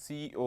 CEO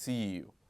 CEO।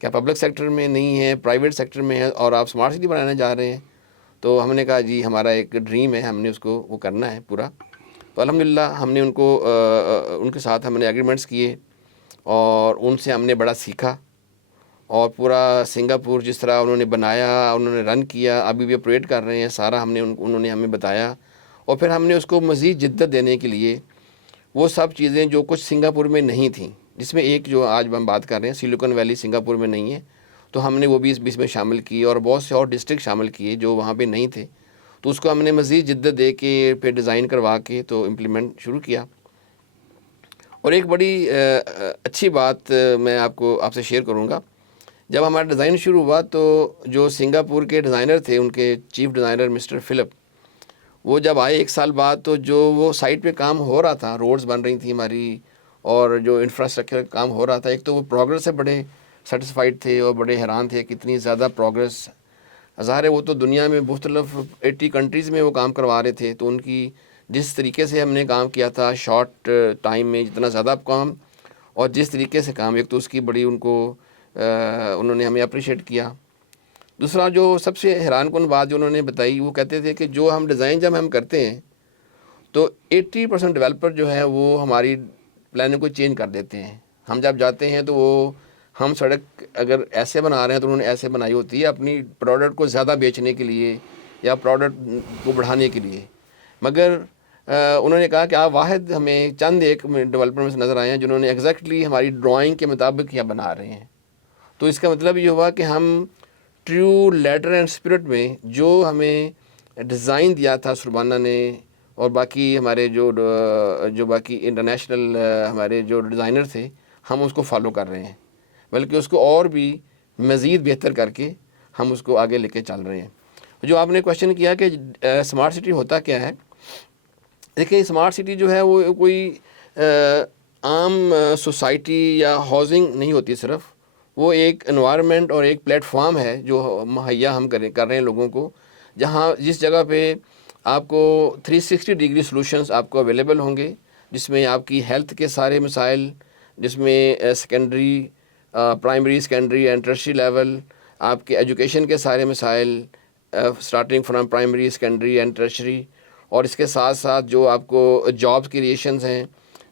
کیا public sector میں نہیں ہے، پرائیویٹ سیکٹر میں ہے اور آپ اسمارٹ سٹی بنانے جا رہے ہیں؟ تو ہم نے کہا جی ہمارا ایک ڈریم ہے، ہم نے اس کو وہ کرنا ہے پورا. تو الحمدللہ ہم نے ان کے ساتھ ہم نے ایگریمنٹس کیے اور ان سے ہم نے بڑا سیکھا. اور پورا سنگاپور جس طرح انہوں نے بنایا، انہوں نے رن کیا، ابھی بھی آپریٹ کر رہے ہیں سارا، انہوں نے ہمیں بتایا. اور پھر ہم نے اس کو مزید جدت دینے کے لیے وہ سب چیزیں جو کچھ سنگاپور میں نہیں تھیں، جس میں ایک جو آج ہم بات کر رہے ہیں سلیکن ویلی سنگاپور میں نہیں ہے، تو ہم نے وہ بھی اس میں شامل کی اور بہت سے اور ڈسٹرکٹ شامل کیے جو وہاں پہ نہیں تھے. تو اس کو ہم نے مزید جدت دے کے پھر ڈیزائن کروا کے تو امپلیمنٹ شروع کیا. اور ایک بڑی اچھی بات میں آپ سے شیئر کروں گا. جب ہمارا ڈیزائن شروع ہوا تو جو سنگاپور کے ڈیزائنر تھے، ان کے چیف ڈیزائنر مسٹر فلپ، وہ جب آئے 1 سال بعد، تو جو وہ سائٹ پہ کام ہو رہا تھا، روڈز بن رہی تھیں ہماری اور جو انفراسٹرکچر کام ہو رہا تھا، ایک تو وہ پروگرس سے بڑے سیٹسفائیڈ تھے اور بڑے حیران تھے کہ اتنی زیادہ پروگرس. ظاہر ہے وہ تو دنیا میں مختلف 80 کنٹریز میں وہ کام کروا رہے تھے، تو ان کی جس طریقے سے ہم نے کام کیا تھا شارٹ ٹائم میں، جتنا زیادہ کام اور جس طریقے سے کام، ایک تو اس کی بڑی انہوں نے ہمیں اپریشیٹ کیا. دوسرا جو سب سے حیران کن بات جو انہوں نے بتائی، وہ کہتے تھے کہ جو ہم ڈیزائن جب ہم کرتے ہیں تو 80% ڈیولپر جو ہے وہ ہماری پلاننگ کو چینج کر دیتے ہیں. ہم جب جاتے ہیں تو ہم سڑک اگر ایسے بنا رہے ہیں تو انہوں نے ایسے بنائی ہوتی ہے اپنی پروڈکٹ کو زیادہ بیچنے کے لیے یا پروڈکٹ کو بڑھانے کے لیے. مگر انہوں نے کہا کہ آپ واحد ہمیں چند ایک ڈیولپر میں سے نظر آئے ہیں جنہوں نے ایگزیکٹلی ہماری ڈرائنگ کے مطابق یہ بنا رہے ہیں. تو اس کا مطلب یہ ہوا کہ ہم ٹرو لیٹر اینڈ اسپرٹ میں جو ہمیں ڈیزائن دیا تھا سربانہ نے اور باقی ہمارے جو باقی انٹرنیشنل ہمارے جو ڈیزائنر تھے، ہم اس کو فالو کر رہے ہیں، بلکہ اس کو اور بھی مزید بہتر کر کے ہم اس کو آگے لے کے چل رہے ہیں. جو آپ نے کویشچن کیا کہ اسمارٹ سٹی ہوتا کیا ہے، دیکھیں اسمارٹ سٹی جو ہے وہ کوئی عام سوسائٹی یا ہاؤزنگ نہیں ہوتی صرف، وہ ایک انوائرمنٹ اور ایک پلیٹ فارم ہے جو مہیا ہم کر رہے ہیں لوگوں کو، جہاں جس جگہ پہ آپ کو 360 ڈگری سلوشنز آپ کو اویلیبل ہوں گے، جس میں آپ کی ہیلتھ کے سارے مسائل، جس میں secondary, primary, secondary and tertiary level, آپ کے ایجوکیشن کے سارے مسائل starting from primary, secondary and tertiary, اور اس کے ساتھ ساتھ جو آپ کو جابس کریشنز ہیں،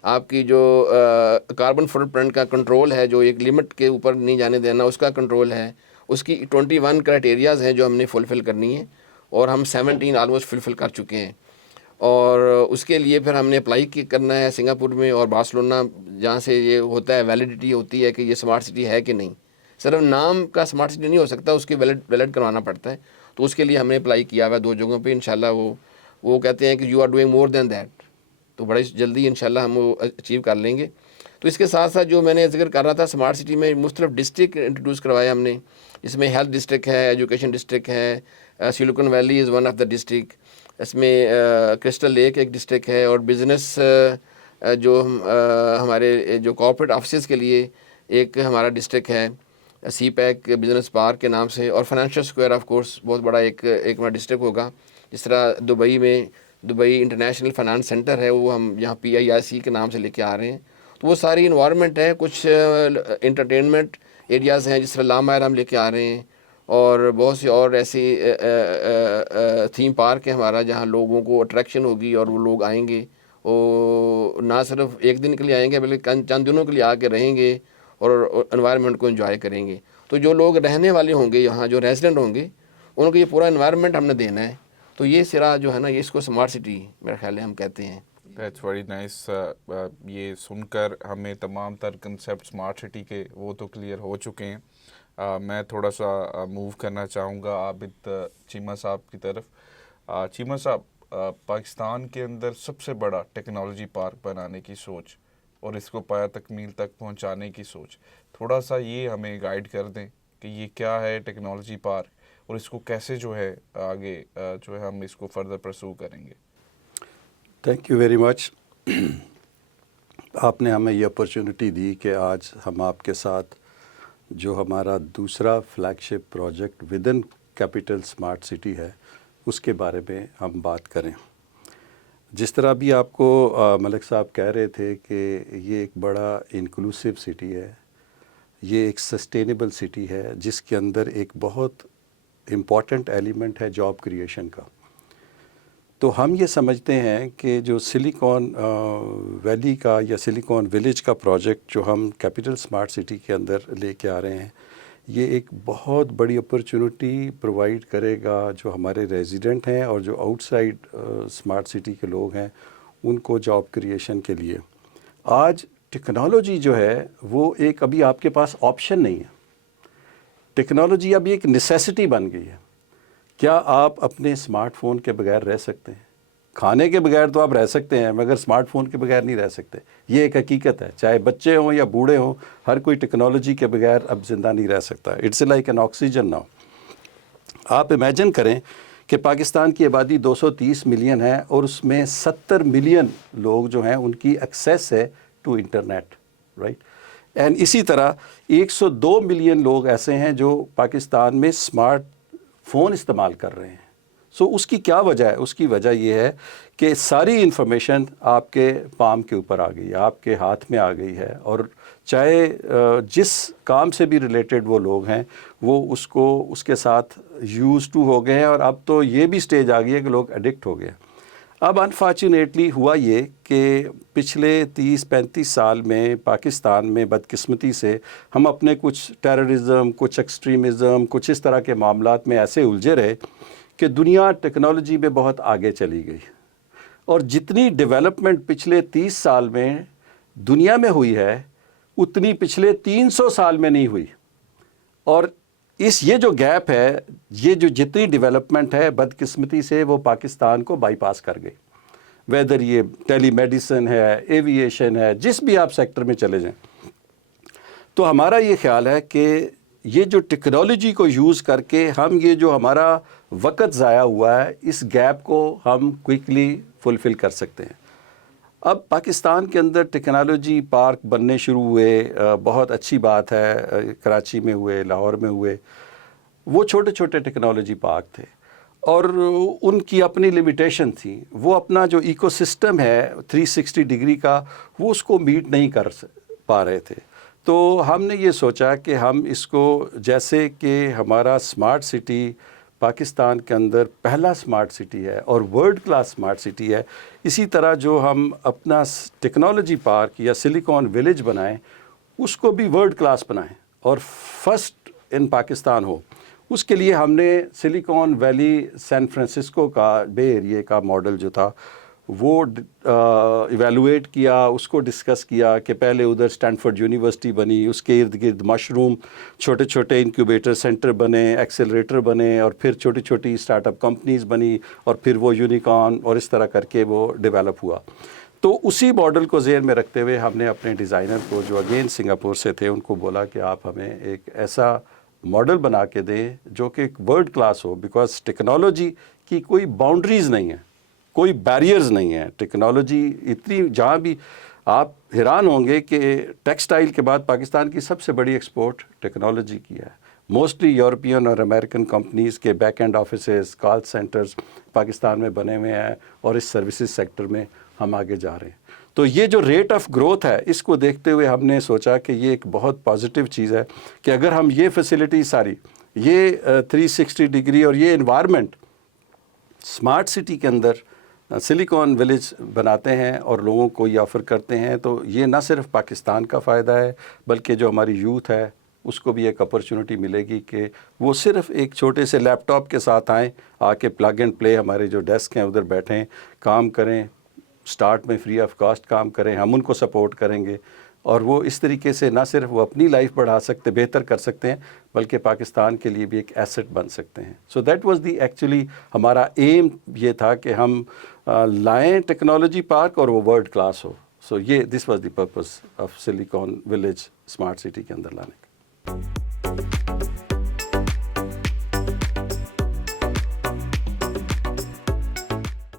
آپ کی جو کاربن فٹ پرنٹ کا کنٹرول ہے، جو ایک لمٹ کے اوپر نہیں جانے دینا، اس کا کنٹرول ہے. اس کی 21 کرائٹیریاز ہیں جو ہم نے فلفل کرنی ہے اور ہم 17 آلموسٹ فلفل کر چکے ہیں. اور اس کے لیے پھر ہم نے اپلائی کرنا ہے سنگاپور میں اور بارسلونا، جہاں سے یہ ہوتا ہے ویلیڈیٹی ہوتی ہے کہ یہ اسمارٹ سٹی ہے کہ نہیں. صرف نام کا اسمارٹ سٹی نہیں ہو سکتا، اس کی ویلڈ کروانا پڑتا ہے. تو اس کے لیے ہم نے اپلائی کیا ہوا 2 جگہوں پہ. انشاءاللہ وہ کہتے ہیں کہ you are doing more than that, تو بڑی جلدی انشاءاللہ ہم وہ اچیو کر لیں گے. تو اس کے ساتھ ساتھ جو میں نے ذکر کر رہا تھا، اسمارٹ سٹی میں مختلف ڈسٹرکٹ انٹروڈیوس کروائے ہم نے. اس میں ہیلتھ ڈسٹرکٹ ہے، ایجوکیشن ڈسٹرکٹ ہے، Silicon Valley is one of the district. اس میں کرسٹل لیک ایک ڈسٹرکٹ ہے، اور بزنس جو ہمارے جو کارپوریٹ آفسز کے لیے ایک ہمارا ڈسٹرکٹ ہے، سی پیک بزنس پارک کے نام سے. اور فائنینشیل اسکوائر آف کورس بہت بڑا ایک ہمارا ڈسٹرکٹ ہوگا. جس طرح دبئی انٹرنیشنل فائنانس سینٹر ہے، وہ ہم یہاں PIIC کے نام سے لے کے آ رہے ہیں. تو وہ ساری انوائرمنٹ ہے. کچھ انٹرٹینمنٹ ایریاز ہیں، جس طرح لامائر ہم لے کے آ رہے ہیں، اور بہت سی اور ایسی تھیم پارک ہے ہمارا، جہاں لوگوں کو اٹریکشن ہوگی اور وہ لوگ آئیں گے، اور نہ صرف ایک دن کے لیے آئیں گے بلکہ چند دنوں کے لیے آ کے رہیں گے اور انوائرمنٹ کو انجوائے کریں گے. تو جو لوگ رہنے والے ہوں گے یہاں، جو ریزیڈنٹ ہوں گے، ان کو یہ پورا انوائرمنٹ ہم نے دینا ہے. تو یہ سرا جو ہے نا، یہ اس کو اسمارٹ سٹی میرا خیال ہے ہم کہتے ہیں. That's very nice. یہ سن کر ہمیں تمام تر کنسیپٹ اسمارٹ سٹی کے وہ تو کلیئر ہو چکے ہیں. میں تھوڑا سا موو کرنا چاہوں گا عابد چیمہ صاحب کی طرف. چیمہ صاحب، پاکستان کے اندر سب سے بڑا ٹیکنالوجی پارک بنانے کی سوچ اور اس کو پایا تکمیل تک پہنچانے کی سوچ، تھوڑا سا یہ ہمیں گائیڈ کر دیں کہ یہ کیا ہے ٹیکنالوجی پارک اور اس کو کیسے جو ہے آگے جو ہے ہم اس کو فردر پرسو کریں گے. Thank you very much. آپ نے ہمیں یہ اپرچونٹی دی کہ آج ہم آپ کے ساتھ جو ہمارا دوسرا فلیگ شپ پروجیکٹ ودن کیپٹل اسمارٹ سٹی ہے، اس کے بارے میں ہم بات کریں. جس طرح بھی آپ کو ملک صاحب کہہ رہے تھے کہ یہ ایک بڑا انکلوسیو سٹی ہے، یہ ایک سسٹینیبل سٹی ہے جس کے اندر ایک بہت امپورٹنٹ ایلیمنٹ ہے جاب کریشن کا. تو ہم یہ سمجھتے ہیں کہ جو سلیکون ویلی کا یا سلیکون ولیج کا پروجیکٹ جو ہم کیپٹل اسمارٹ سٹی کے اندر لے کے آ رہے ہیں، یہ ایک بہت بڑی اپرچونٹی پرووائڈ کرے گا جو ہمارے ریزیڈنٹ ہیں اور جو آؤٹ سائڈ اسمارٹ سٹی کے لوگ ہیں ان کو جاب کریشن کے لیے. آج ٹیکنالوجی جو ہے وہ ایک ابھی آپ کے پاس آپشن نہیں ہے، ٹیکنالوجی ابھی ایک نیسیسٹی بن گئی ہے. کیا آپ اپنے اسمارٹ فون کے بغیر رہ سکتے ہیں؟ کھانے کے بغیر تو آپ رہ سکتے ہیں مگر اسمارٹ فون کے بغیر نہیں رہ سکتے. یہ ایک حقیقت ہے، چاہے بچے ہوں یا بوڑھے ہوں، ہر کوئی ٹیکنالوجی کے بغیر اب زندہ نہیں رہ سکتا. It's like an oxygen now. آپ امیجن کریں کہ پاکستان کی آبادی 230 ملین ہے اور اس میں 70 ملین لوگ جو ہیں ان کی ایکسیس ہے ٹو انٹرنیٹ، رائٹ. اینڈ اسی طرح 102 ملین لوگ ایسے ہیں جو پاکستان میں اسمارٹ فون استعمال کر رہے ہیں. اس کی کیا وجہ ہے؟ اس کی وجہ یہ ہے کہ ساری انفارمیشن آپ کے پام کے اوپر آ گئی ہے، آپ کے ہاتھ میں آ گئی ہے، اور چاہے جس کام سے بھی ریلیٹڈ وہ لوگ ہیں وہ اس کے ساتھ یوز ٹو ہو گئے ہیں، اور اب تو یہ بھی سٹیج آ گئی ہے کہ لوگ ایڈکٹ ہو گئے ہیں. اب انفارچونیٹلی ہوا یہ کہ پچھلے 30-35 سال میں پاکستان میں بدقسمتی سے ہم اپنے کچھ ٹیررزم، کچھ ایکسٹریمزم، کچھ اس طرح کے معاملات میں ایسے الجھے رہے کہ دنیا ٹیکنالوجی میں بہت آگے چلی گئی، اور جتنی ڈیولپمنٹ پچھلے 30 سال میں دنیا میں ہوئی ہے اتنی پچھلے 300 سال میں نہیں ہوئی. اور یہ جو گیپ ہے، یہ جو جتنی ڈیولپمنٹ ہے بدقسمتی سے وہ پاکستان کو بائی پاس کر گئی. ویدر یہ ٹیلی میڈیسن ہے، ایوییشن ہے، جس بھی آپ سیکٹر میں چلے جائیں. تو ہمارا یہ خیال ہے کہ یہ جو ٹیکنالوجی کو یوز کر کے ہم یہ جو ہمارا وقت ضائع ہوا ہے اس گیپ کو ہم کوئکلی فلفل کر سکتے ہیں. اب پاکستان کے اندر ٹیکنالوجی پارک بننے شروع ہوئے، بہت اچھی بات ہے، کراچی میں ہوئے، لاہور میں ہوئے. وہ چھوٹے چھوٹے ٹیکنالوجی پارک تھے اور ان کی اپنی لمیٹیشن تھی. وہ اپنا جو ایکو سسٹم ہے 360 ڈگری کا وہ اس کو میٹ نہیں کر پا رہے تھے. تو ہم نے یہ سوچا کہ ہم اس کو، جیسے کہ ہمارا اسمارٹ سٹی پاکستان کے اندر پہلا اسمارٹ سٹی ہے اور ورلڈ کلاس اسمارٹ سٹی ہے، اسی طرح جو ہم اپنا ٹیکنالوجی پارک یا سلیکون ولیج بنائیں اس کو بھی ورلڈ کلاس بنائیں اور فرسٹ ان پاکستان ہو. اس کے لیے ہم نے سلیکون ویلی سین فرانسسکو کا بے ایریے کا ماڈل جو تھا وہ ایویلویٹ کیا، اس کو ڈسکس کیا کہ پہلے ادھر اسٹینفورڈ یونیورسٹی بنی، اس کے ارد گرد مشروم چھوٹے چھوٹے انکیوبیٹر سینٹر بنے، ایکسیلریٹر بنے، اور پھر چھوٹی چھوٹی اسٹارٹ اپ کمپنیز بنی، اور پھر وہ یونیکارن اور اس طرح کر کے وہ ڈیولپ ہوا. تو اسی ماڈل کو ذہن میں رکھتے ہوئے ہم نے اپنے ڈیزائنر کو جو اگین سنگاپور سے تھے ان کو بولا کہ آپ ہمیں ایک ایسا ماڈل بنا کے دیں جو کہ ایک world class who, because technology کی کوئی باؤنڈریز نہیں ہے، کوئی بیریئرز نہیں ہیں. ٹیکنالوجی اتنی، جہاں بھی آپ حیران ہوں گے کہ ٹیکسٹائل کے بعد پاکستان کی سب سے بڑی ایکسپورٹ ٹیکنالوجی کی ہے. موسٹلی یورپین اور امریکن کمپنیز کے back and offices, call centres Pakistan میں بنے ہوئے ہیں، اور اس سروسز سیکٹر میں ہم آگے جا رہے ہیں. تو یہ جو ریٹ آف گروتھ ہے اس کو دیکھتے ہوئے ہم نے سوچا کہ یہ ایک بہت پازیٹیو چیز ہے کہ اگر ہم یہ فیسلٹی ساری، یہ 360 ڈگری اور یہ انوائرمنٹ اسمارٹ سٹی کے اندر سلیکون ولیج بناتے ہیں اور لوگوں کو یہ آفر کرتے ہیں، تو یہ نہ صرف پاکستان کا فائدہ ہے بلکہ جو ہماری یوتھ ہے اس کو بھی ایک اپرچونٹی ملے گی کہ وہ صرف ایک چھوٹے سے لیپ ٹاپ کے ساتھ آئیں، آ کے پلگ اینڈ پلے ہمارے جو ڈیسک ہیں ادھر بیٹھیں، کام کریں، سٹارٹ میں فری آف کاسٹ کام کریں، ہم ان کو سپورٹ کریں گے، اور وہ اس طریقے سے نہ صرف وہ اپنی لائف بڑھا سکتے، بہتر کر سکتے ہیں، بلکہ پاکستان کے لیے بھی ایک ایسٹ بن سکتے ہیں. So that was the actually ہمارا ایم یہ تھا کہ ہم لائیں ٹیکنالوجی پارک اور وہ ورلڈ کلاس ہو. سو یہ this was the purpose of silicone village smart city کے اندر لانے کا.